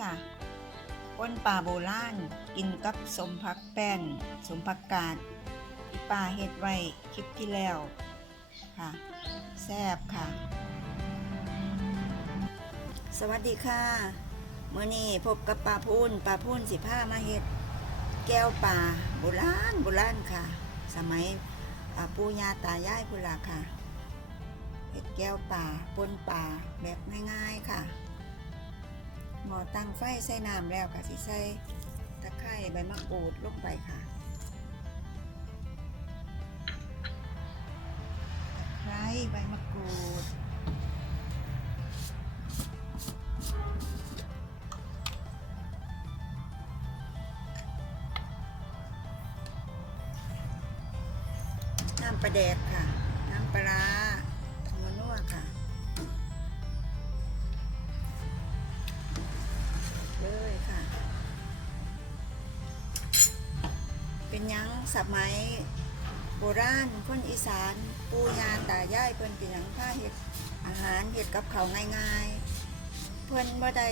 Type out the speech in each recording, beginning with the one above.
ค่ะก้นปลาโบราณกินกับสมพักแป้น สมพักกาดที่ป้าเฮ็ดไว้คลิปที่แล้วค่ะแซ่บค่ะ สวัสดีค่ะเมื่อนี้พบกับปลาพูนปลาพูนสิผ้ามาเฮ็ด แก้วปลาโบราณโบราณค่ะ สมัยปู่ย่าตายายพุ่นละค่ะเฮ็ดแก้วปลาปนปลาแบบง่ายๆค่ะ หมอตั้งไฟใส่น้ำแล้วค่ะสิใส่ตะไคร้ใบมะกรูดลงไปค่ะตะไคร้ใบมะกรูด น้ำปลาแดกค่ะ น้ำปลา เป็นยังสมัยโบราณคนอีสาน ปูยาตายายเพิ่นเป็นยังผ้าเฮ็ดอาหารเฮ็ดกับเขาง่ายๆ เพิ่นบ่ได้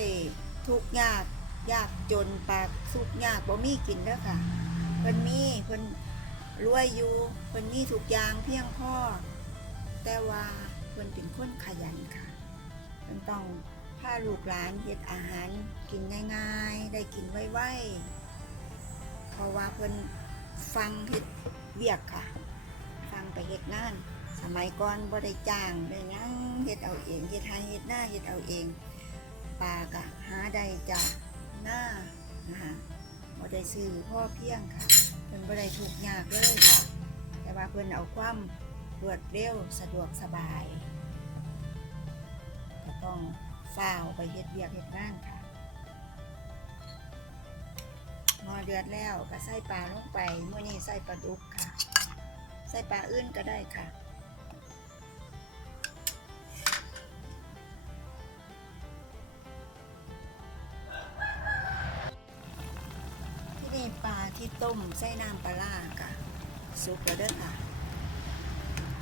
ทุกยากยากจนปากสุกยากบ่มีกินเด้อค่ะเพิ่นมีเพิ่นรวยอยู่เพิ่นมีทุกอย่างเพียงพอแต่ว่าเพิ่นเป็นคนขยันค่ะเพิ่นต้องพาลูกหลานเฮ็ดอาหารกินง่ายๆ ได้กินไวๆเพราะว่าเพิ่น ฟังเฮ็ดเวียกค่ะ ฟังไปเฮ็ดงาน สมัยก่อนบ่ได้จ้างได้ยังเฮ็ดเอาเองเฮ็ดให้เฮ็ดหน้าเฮ็ดเอาเองปลาก็หาได้จากหน้านะคะบ่ได้ซื้อพ่อเพียงค่ะเพิ่นบ่ได้ทุกยากเลยค่ะแต่ว่าเพิ่นเอาความรวดเร็วสะดวกสบายก็ต้องฝ้าวไปเฮ็ดเวียกเฮ็ดงานค่ะ เดือดแล้วก็ใส่ปลาลงไปมื้อนี้ใส่ปลาดุกค่ะ ใส่ปลาอื่นก็ได้ค่ะที่นี่ปลาที่ต้มใส่น้ำปลาร้าค่ะสุกแล้วเด้อค่ะ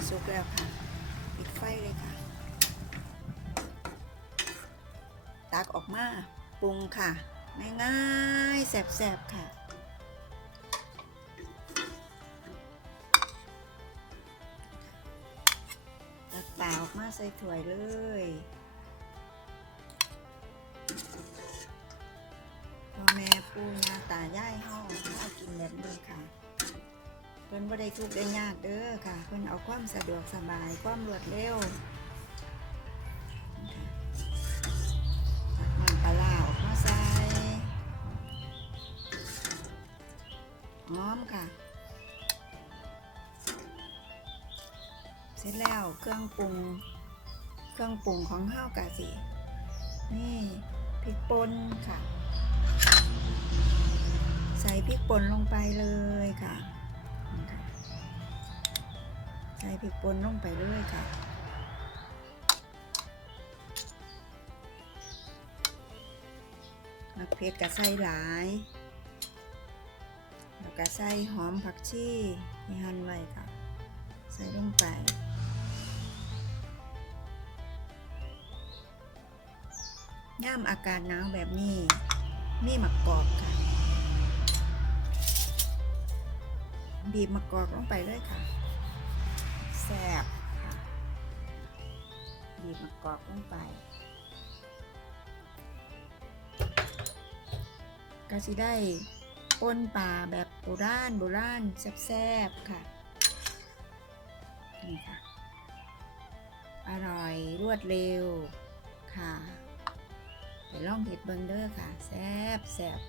สุกแล้วค่ะปิดไฟเลยค่ะ ตักออกมาปรุงค่ะ ง่ายๆแสบๆ ค่ะ ตักเปล่าออกมาใส่ถ้วยเลยพ่อแม่ปู่ย่าตายายเฮาเฮากินแบบนี้ค่ะ เพิ่นบ่ได้ทุกข์ได้ยากเด้อค่ะ เพิ่นเอาความสะดวกสบายความรวดเร็ว หอมค่ะ เสร็จแล้วเครื่องปรุง เครื่องปรุงของเฮาวกะสิ นี่พริกป่นค่ะ ใส่พริกป่นลงไปเลยค่ะ ใส่พริกป่นลงไปเลยค่ะมักเผ็ดก็ใส่หลาย ก็ใส่หอมผักชีที่หั่นไว้ค่ะ ใส่ลงไป ย่ามอากาศหนาวแบบนี้ มีมะกอกค่ะ บีบมะกอกลงไปเลยค่ะ แซ่บค่ะ บีบมะกอกลงไปก็สิได้ ป่นปลาแบบโบราณโบราณแซ่บๆค่ะนี่ค่ะ อร่อยรวดเร็วค่ะ ไปลองเห็ดเบิงเดอร์ค่ะ แซ่บแซ่บ